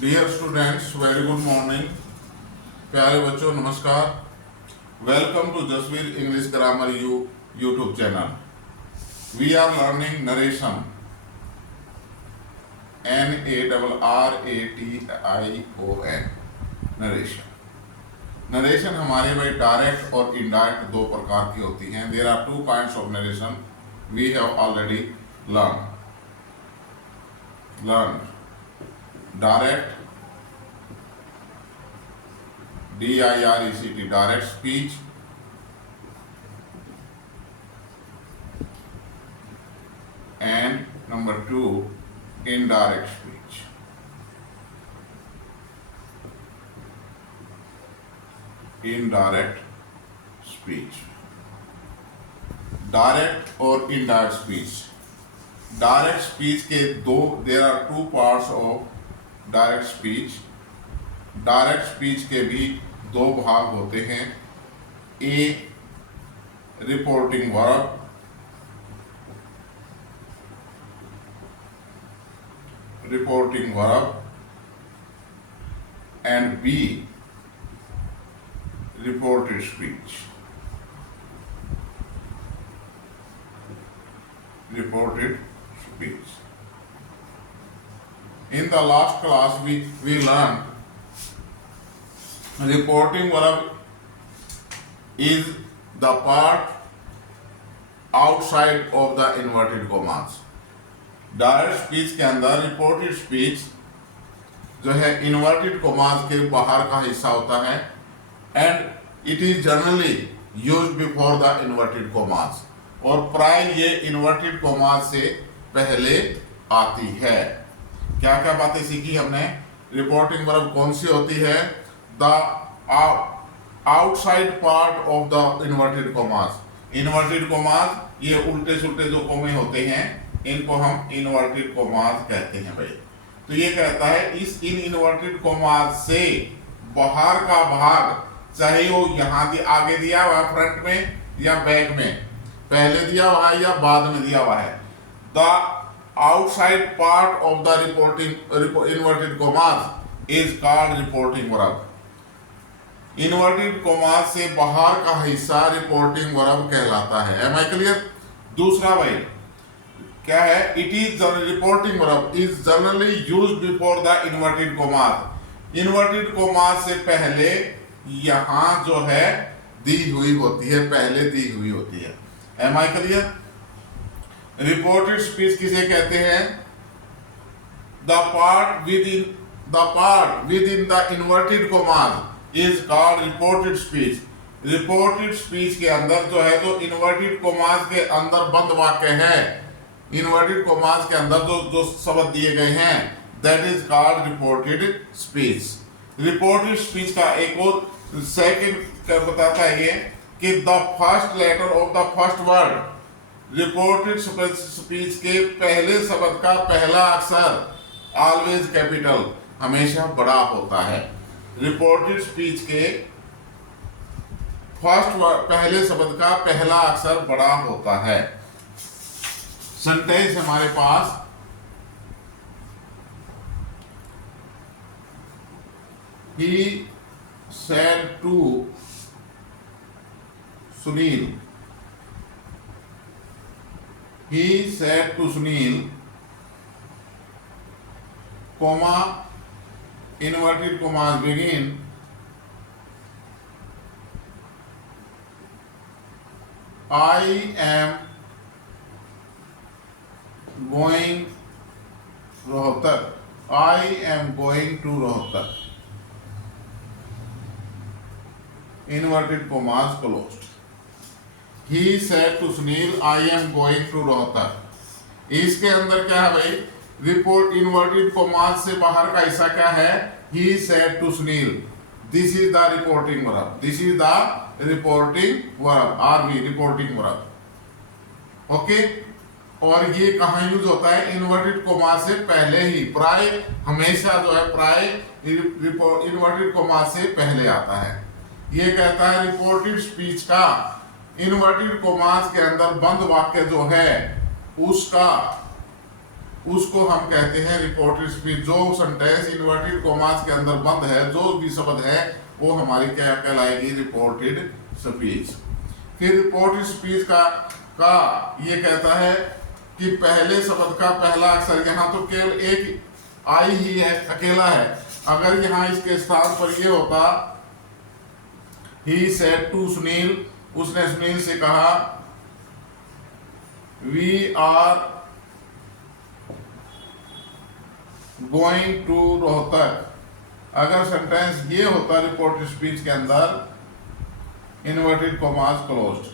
Dear students, very good morning. प्यारे बच्चों, नमस्कार। Welcome to Jasveer English grammar YouTube channel. We are learning narration, NARRATION, narration. Narration हमारे भाई डायरेक्ट और इनडायरेक्ट दो प्रकार की होती हैं। There are 2 kinds of narration we have already learn direct, DIRECT, direct speech, and number 2, indirect speech. Indirect speech, direct और indirect speech. Direct speech के there are 2 parts of direct speech. Direct speech के भी 2 भाग होते हैं। A, reporting verb, and B, reported speech. In the last class we learned reporting verb is the part outside of the inverted commas. Direct speech के अंदर reported speech जो है inverted commas के बाहर का हिस्सा होता है, and it is generally used before the inverted commas, और प्राय ये इन्वर्टेड कॉमास से पहले आती है। क्या क्या बातें सीखी हमने? रिपोर्टिंग वर्ब कौन सी होती है? The outside part of the inverted commas. Inverted commas ये उल्टे सुल्टे जो कोमे होते हैं, इनको हम इन्वर्टेड कॉमास कहते हैं भाई। तो ये कहता है इस इन्वर्टेड कॉमास से बाहर का भाग, चाहे वो यहाँ आगे दिया हुआ है फ्रंट में या बैक में, पहले दिया हुआ है या बाद में दिया हुआ है, the outside part of the inverted commas is called reporting verb. Inverted commas से बाहर का हिस्सा रिपोर्टिंग वर्ब कहलाता है। Am I clear? दूसरा भाई क्या है? It is reporting verb is generally used before the inverted commas. Inverted commas से पहले यहां जो है दी हुई होती है, पहले दी हुई होती है। Am I clear? Reported speech किसे कहते हैं? The part within the inverted commas is called reported speech. Reported speech के अंदर जो है, जो इन्वर्टेड कॉमास के अंदर बंद वाक्य है, इन्वर्टेड कॉमास के अंदर जो शब्द दिए गए हैं, that is called reported speech. Reported speech का एक और सेकंड बताता है ये कि the first letter of the first word, reported speech के पहले शब्द का पहला अक्षर ऑलवेज कैपिटल, हमेशा बड़ा होता है। रिपोर्टेड स्पीच के पहले शब्द का पहला अक्षर बड़ा होता है। सेंटेंस हमारे पास, he said to Sunil, comma, inverted commas begin, I am going Rohtak, I am going to Rohtak, inverted commas closed. He said to Sunil, I am going to Rohtak। इसके अंदर क्या है भाई? रिपोर्ट इन्वर्टेड कॉमास से बाहर का हिस्सा क्या है? He said to Sunil, this is the reporting verb, this is the reporting verb, RV, reporting verb, okay. और ये कहाँ यूज होता है? इन्वर्टेड कॉमा से पहले ही, प्राय हमेशा जो है प्राय इन्वर्टेड कॉमा से पहले आता है। ये कहता है रिपोर्टेड स्पीच का इन्वर्टेड कॉमास के अंदर बंद वाक्य जो है उसका उसको हम कहते हैं रिपोर्टेड स्पीच। जो सेंटेंस इन्वर्टेड कॉमास के अंदर बंद है, जो भी शब्द है, वो हमारी क्या कहलाएगी? Reported speech. फिर रिपोर्टेड स्पीच का ये कहता है कि पहले शब्द का पहला अक्षर, यहाँ तो केवल एक आई ही है, अकेला है। अगर यहाँ इसके स्थान पर ये होता ही सेड टू सुनील, उसने सुनील से कहा we are going to Rohtak. अगर सेंटेंस ये होता रिपोर्टेड स्पीच के अंदर इन्वर्टेड कॉमास क्लोज्ड,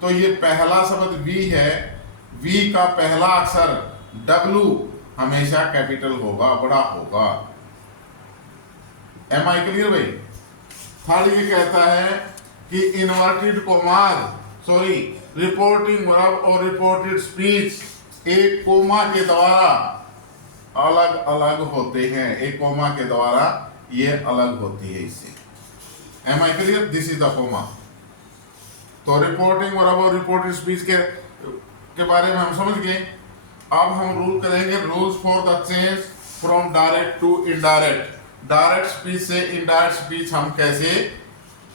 तो ये पहला शब्द वी है, वी का पहला अक्षर डब्ल्यू हमेशा कैपिटल होगा, बड़ा होगा। एम आई क्लियर भाई? थर्ड ये कहता है कि इन्वर्टेड कॉमास रिपोर्टिंग वर्ब और रिपोर्टेड स्पीच एक कोमा के द्वारा अलग अलग होते हैं, एक कोमा के द्वारा ये अलग होती है इससे। Am I clear? This is the comma. तो रिपोर्टिंग वर्ब और रिपोर्टेड स्पीच के बारे में हम समझ गए। अब हम रूल करेंगे, rules for the change from direct to indirect. Direct speech से इनडायरेक्ट स्पीच हम कैसे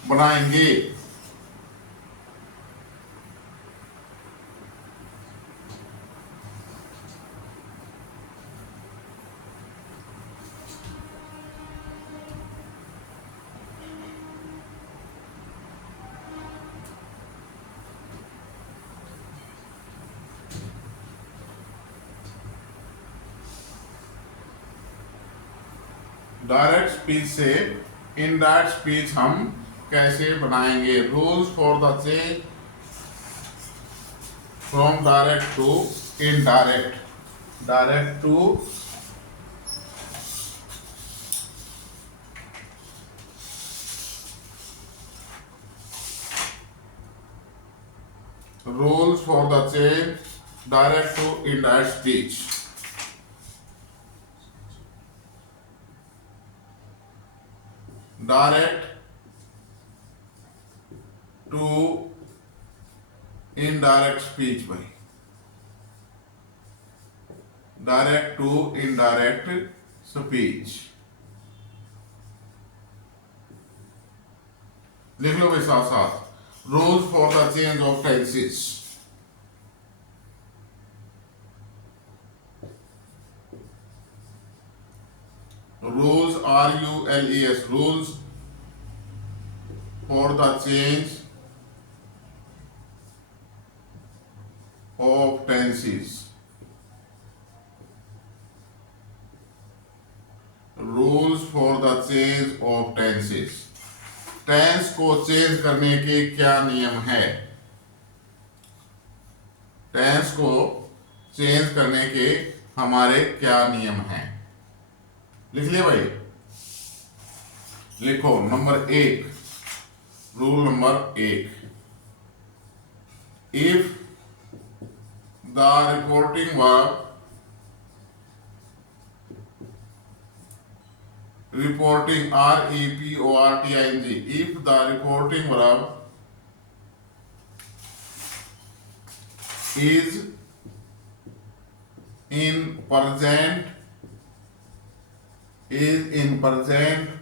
बनाएंगे। डायरेक्ट स्पीच से इनडायरेक्ट स्पीच हम कैसे बनाएंगे। Rules for the change from direct to indirect. Direct to rules for the change direct to indirect speech। Direct to indirect speech भाई, direct to indirect speech. लिख लो भाई साथ साथ। Rules for the change of tenses. Rules RULES, rules for the change of tenses। Rules for the change of tenses। Tense को change करने के क्या नियम है? टेंस को चेंज करने के हमारे क्या नियम हैं? लिख लिया भाई? लिखो नंबर 1, rule number 1, if the reporting verb reporting REPORTING, if the reporting verb is in present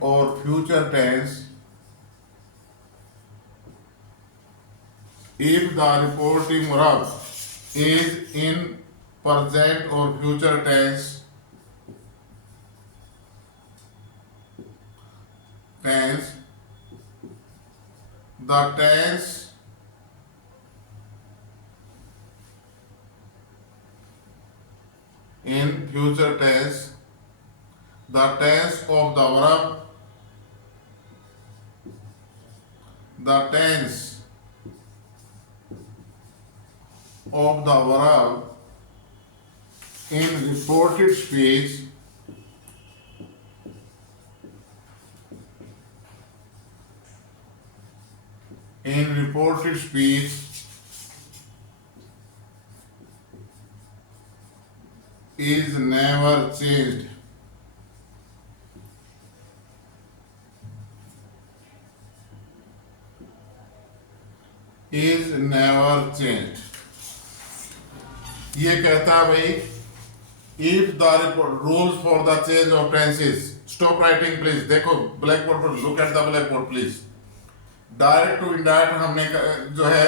or future tense, if the reporting verb is in present or future tense, the tense in future tense, the tense of the verb, the tense of the verb in reported speech is never changed। is never changed। ये कहता है भाई if the rules for the change of tenses, stop writing please, देखो blackboard पर, look at the blackboard please. Direct to indirect हमने जो है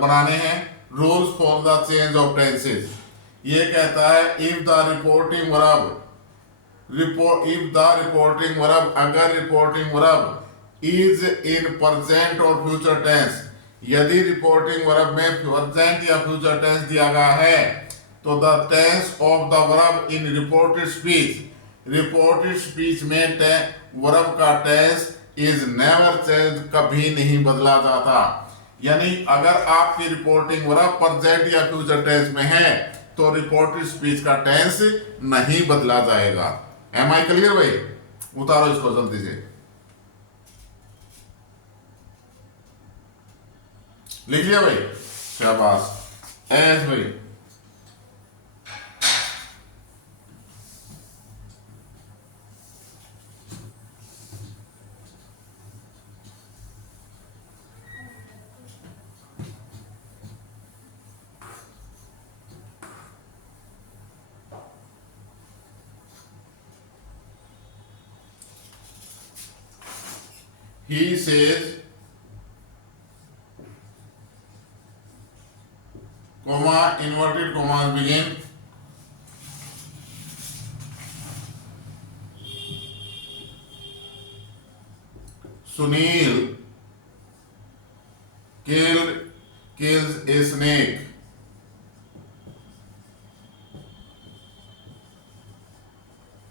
बनाने हैं rules for the change of tenses. ये कहता है if the reporting verb, if the reporting verb, अगर reporting verb is in present और फ्यूचर टेंस, यदि रिपोर्टिंग वर्ब में प्रेजेंट या फ्यूचर टेंस दिया गया है तो the tense of the verb in reported speech, reported speech में वर्ब का टेंस इज नेवर चेंज, कभी नहीं बदला जाता। यानी अगर आपकी रिपोर्टिंग वर्ब प्रेजेंट या फ्यूचर टेंस में है तो रिपोर्टेड स्पीच का टेंस नहीं बदला जाएगा। एम आई क्लियर भाई? उतारो इसको जल्दी से, लिख लिया भाई? शाबाश। एस भाई, he says, comma, inverted commas begin, Sunil kills a snake,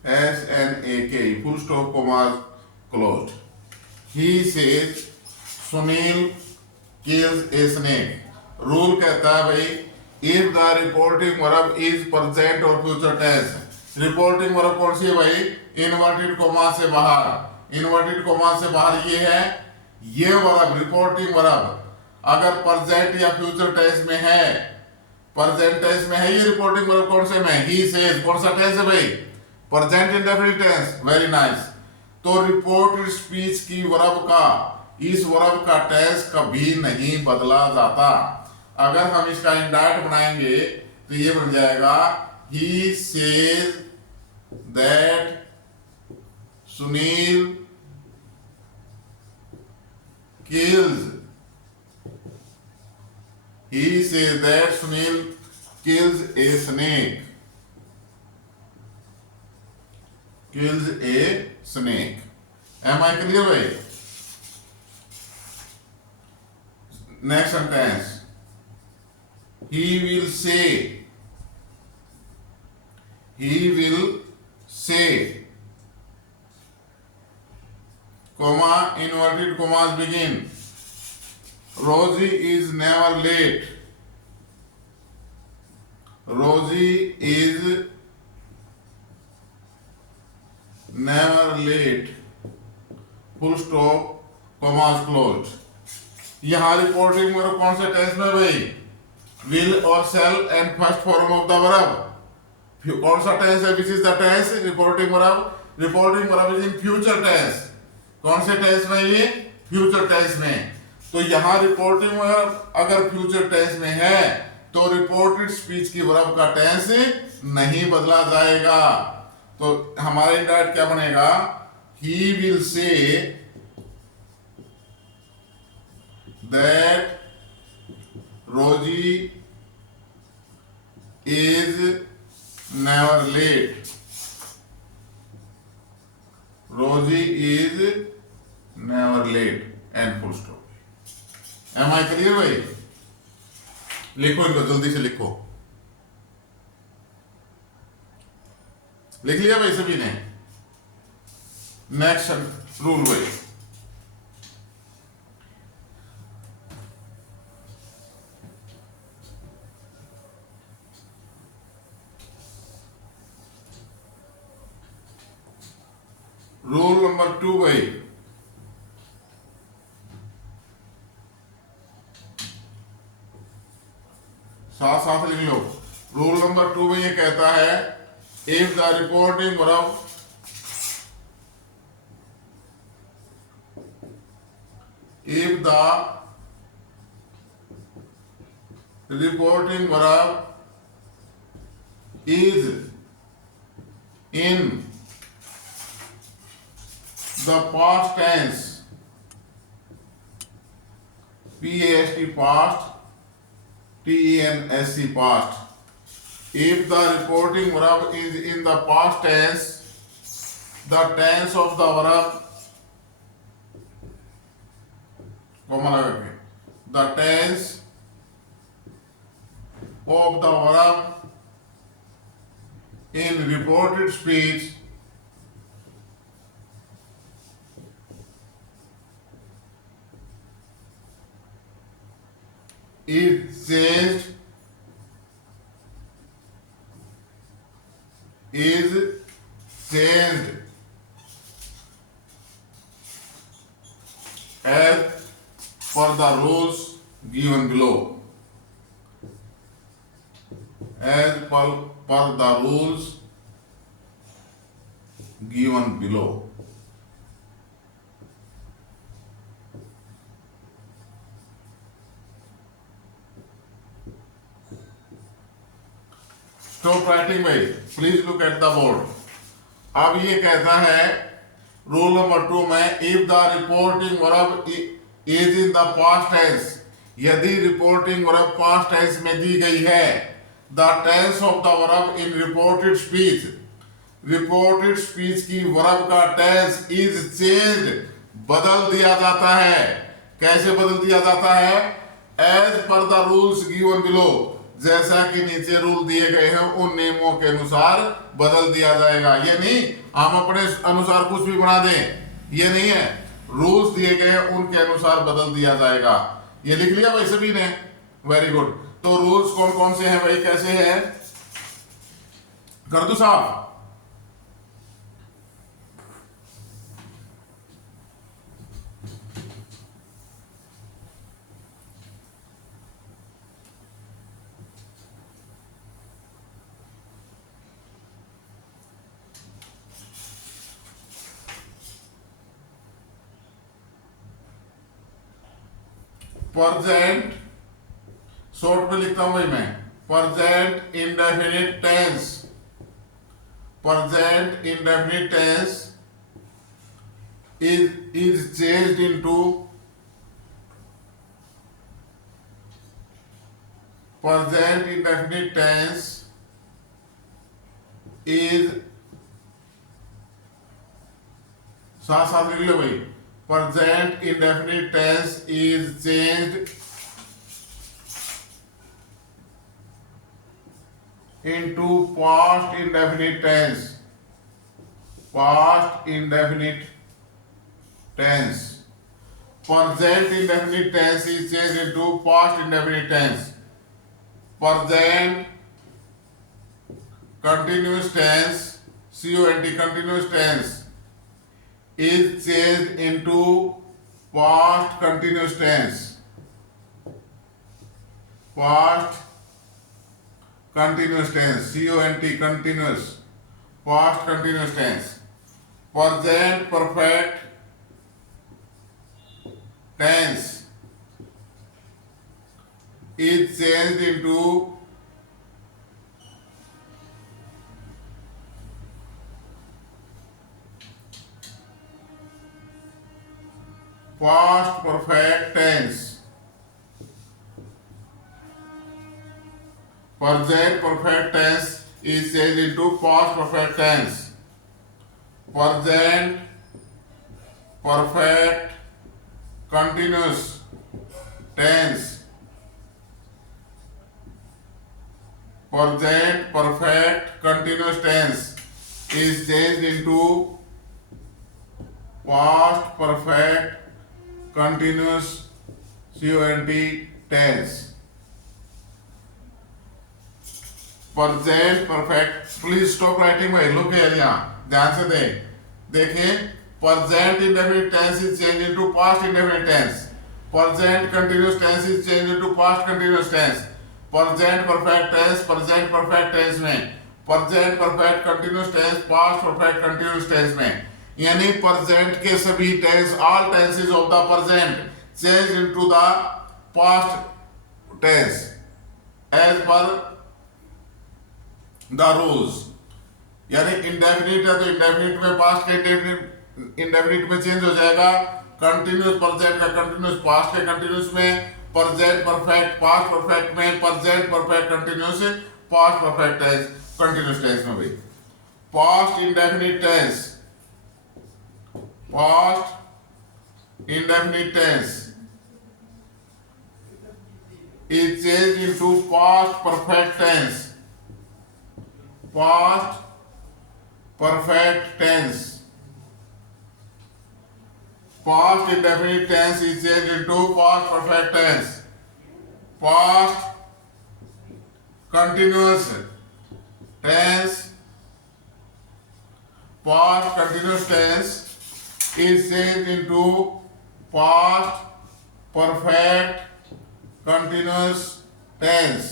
SNAK, full stop, commas closed. He says Sunil kills a snake. Rule कहता है भाई if the reporting verb is present और फ्यूचर टेंस, रिपोर्टिंग वर्ब कौन सी है भाई? Inverted coma से बाहर, inverted coma से बाहर ये है, ये वर्ब रिपोर्टिंग वर्ब अगर प्रेजेंट या फ्यूचर टेंस में है, प्रेजेंट टेंस में है ये रिपोर्टिंग वर्ब कौन से में? ही सेज, कौन सा टेंस है भाई? Present indefinite tense, very nice. तो रिपोर्टेड स्पीच की वर्ब का, इस वर्ब का टेंस कभी नहीं बदला जाता। अगर हम इसका इंडायरेक्ट बनाएंगे तो ये बन जाएगा he says that Sunil kills, he says that Sunil kills a snake, kills a snake. Am I clear भाई? Next sentence. He will say, he will say, comma, inverted commas begin, Rosie is never late, Rosie is never late, full stop, commas closed. यहाँ reporting verb कौन से tense में भाई? Will और shall and first form of the verb. कौन सा tense है? Which is the tense? Reporting verb, reporting verb is in future tense. कौन से टेंस में? ये फ्यूचर टेंस में। तो यहाँ रिपोर्टिंग वर्ब अगर फ्यूचर टेंस में है तो रिपोर्टेड स्पीच की वर्ब का टेंस नहीं बदला जाएगा। तो हमारा इंडायरेक्ट क्या बनेगा? He will say that Rosy is never late, Rosy is never late and full stop. Am I clear भाई? लिखो इनको, जल्दी से लिखो। लिख लिया भाई सभी ने? नेक्स्ट रूल भाई, रूल नंबर 2 भाई, साथ साथ लिख लो। रूल नंबर 2 में ये कहता है if the reporting verb if the reporting verb is in the past tense, PAST past, TENSC past. If the reporting verb is in the past tense, the tense of the verb, the tense of the verb in reported speech is changed as per the rules given below. As per the rules given below. Stop writing भाई, please look at the board. अब ये कहता है rule number 2 में, if the reporting verb is in the past tense, यदि reporting verb past tense में दी गई है, the tense of the verb in reported speech, reported speech की वर्ब का टेंस इज चेंज्ड, बदल दिया जाता है. कैसे बदल दिया जाता है? As per the rules given below, जैसा कि नीचे रूल दिए गए हैं उन नियमों के अनुसार बदल दिया जाएगा. ये नहीं हम अपने अनुसार कुछ भी बना दें, ये नहीं है. रूल्स दिए गए हैं उनके अनुसार बदल दिया जाएगा. ये लिख लिया भाई सभी ने? Very good. तो रूल्स कौन कौन से हैं भाई, कैसे हैं? कर दो साहब. प्रेजेंट, शॉर्ट में लिखता हूं भाई मैं, present indefinite tense, present indefinite tense is changed into present indefinite tense is, साथ साथ लिख लो भाई, present indefinite tense is changed into past indefinite tense, past indefinite tense. Present indefinite tense is changed into past indefinite tense. Present continuous tense, CONT continuous tense is changed into past continuous tense. Past continuous tense, CONT continuous, past continuous tense. Present perfect tense is changed into past perfect tense. Present perfect tense is changed into past perfect tense. Present perfect continuous tense, present perfect continuous tense is changed into past perfect continuous CONT tense. Present perfect, please stop writing भाई, look here यहाँ ध्यान से देखिए. Present indefinite tense is changed into past indefinite tense. Present continuous tense is changed into past continuous tense. Present perfect tense में, present perfect continuous tense past perfect continuous tense में, यानी present के सभी tense, all tenses of the present change into the past tense as per the rules. यानी इंडेफिनिट है तो इंडेफिनिट में पास्ट का इंडेफिनिट में चेंज हो जाएगा, कंटिन्यूस प्रेजेंट का कंटिन्यूस पास्ट के कंटिन्यूस में, प्रेजेंट परफेक्ट पास्ट परफेक्ट में, present perfect continuous past perfect tense continuous tense में। भाई past indefinite tense, past indefinite tense is changed into past perfect tense, past perfect tense, past indefinite tense is changed into past perfect tense, past continuous tense, past continuous tense is changed into past perfect continuous tense,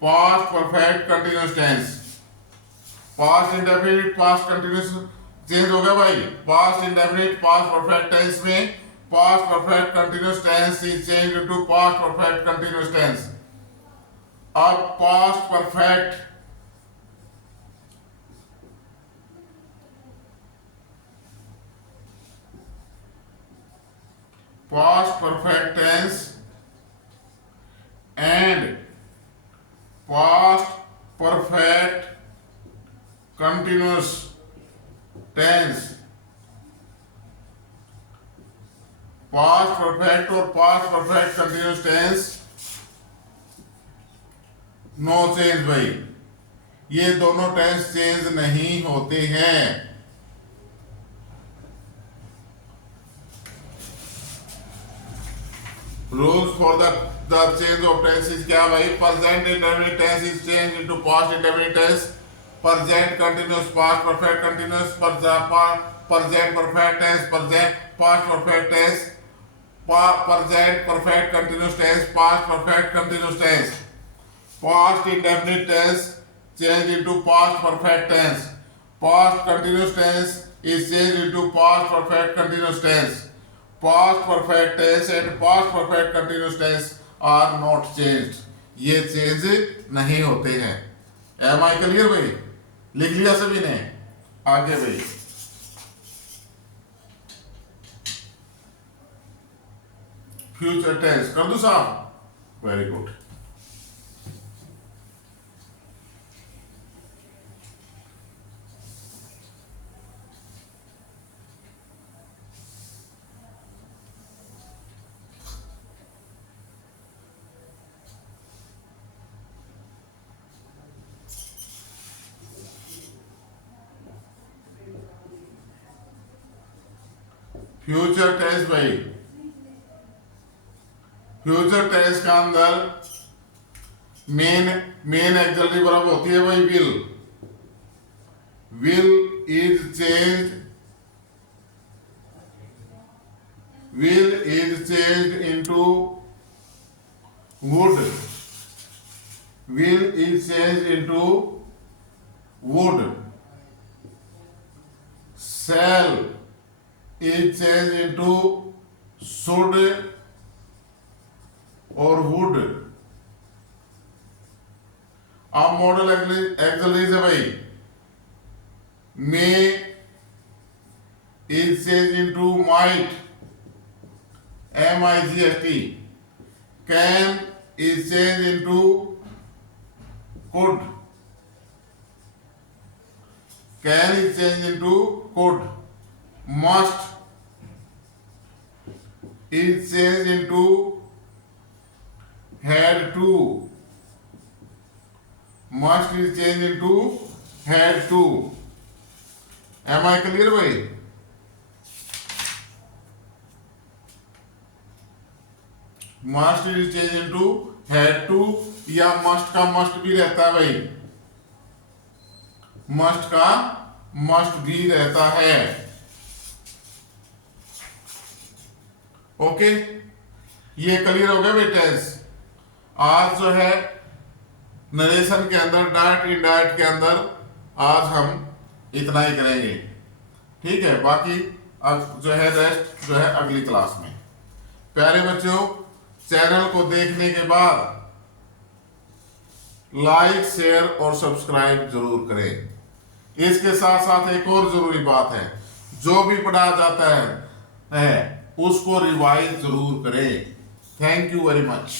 past perfect continuous tense, past indefinite past continuous change हो गया भाई, past indefinite past perfect tense में past perfect continuous tense is changed into past perfect continuous tense। अब past perfect past perfect tense and past perfect continuous tense, past perfect और past perfect continuous tense no change भाई, ये दोनों tense change नहीं होते हैं। Rules for the change of tenses क्या भाई, present indefinite tense is change into past indefinite tense, present continuous past perfect continuous, present perfect tense, present past perfect tense, present perfect continuous tense, past perfect continuous tense, past indefinite tense change into past perfect tense, past continuous tense is change into past perfect continuous tense, past perfect tense and past perfect continuous tense are not changed, ये चेंज नहीं होते हैं। M I clear भाई, लिख लिया सभी ने? आगे भाई फ्यूचर टेंस कर दूं साहब, वेरी गुड। फ्यूचर टेंस भाई, फ्यूचर टेंस का अंदर मेन एक्सिलरी वर्ब होती है भाई will, will is changed, will is changed into would, will is changed into would, shall is changed into should और would। अब मॉडल एक्सिलरीज है भाई, may is changed into might, MIGHT, can is changed into could, can is changed into could, must is changed into had to, must is changed into had to। Am I clear भाई? must is changed into had to, या must का must भी रहता है भाई, must का must भी रहता है। ओके ये क्लियर हो गया बेटा। आज जो है नरेशन के अंदर डायरेक्ट इनडायरेक्ट के अंदर आज हम इतना ही करेंगे, ठीक है। बाकी अब जो है रेस्ट जो है अगली क्लास में। प्यारे बच्चों, चैनल को देखने के बाद लाइक, शेयर और सब्सक्राइब जरूर करें। इसके साथ साथ एक और जरूरी बात है, जो भी पढ़ाया जाता है उसको रिवाइज जरूर करें। Thank you very much.